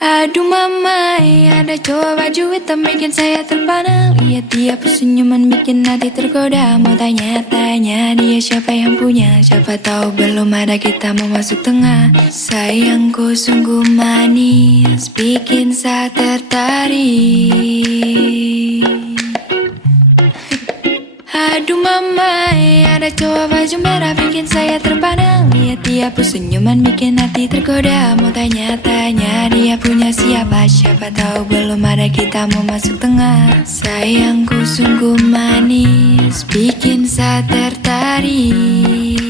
Aduh mama, ada cowok baju hitam bikin saya terpana. Lihat dia persenyuman bikin hati tergoda. Mau tanya-tanya dia siapa yang punya. Siapa tahu belum ada kita mau masuk tengah. Sayangku sungguh manis, bikin saya tertarik. Aduh mama, ada cowok baju merah bikin saya terpana. Lihat dia senyuman bikin hati tergoda. Mau tanya-tanya dia punya siapa. Siapa tahu belum ada kita mau masuk tengah. Sayangku sungguh manis, bikin saya tertarik.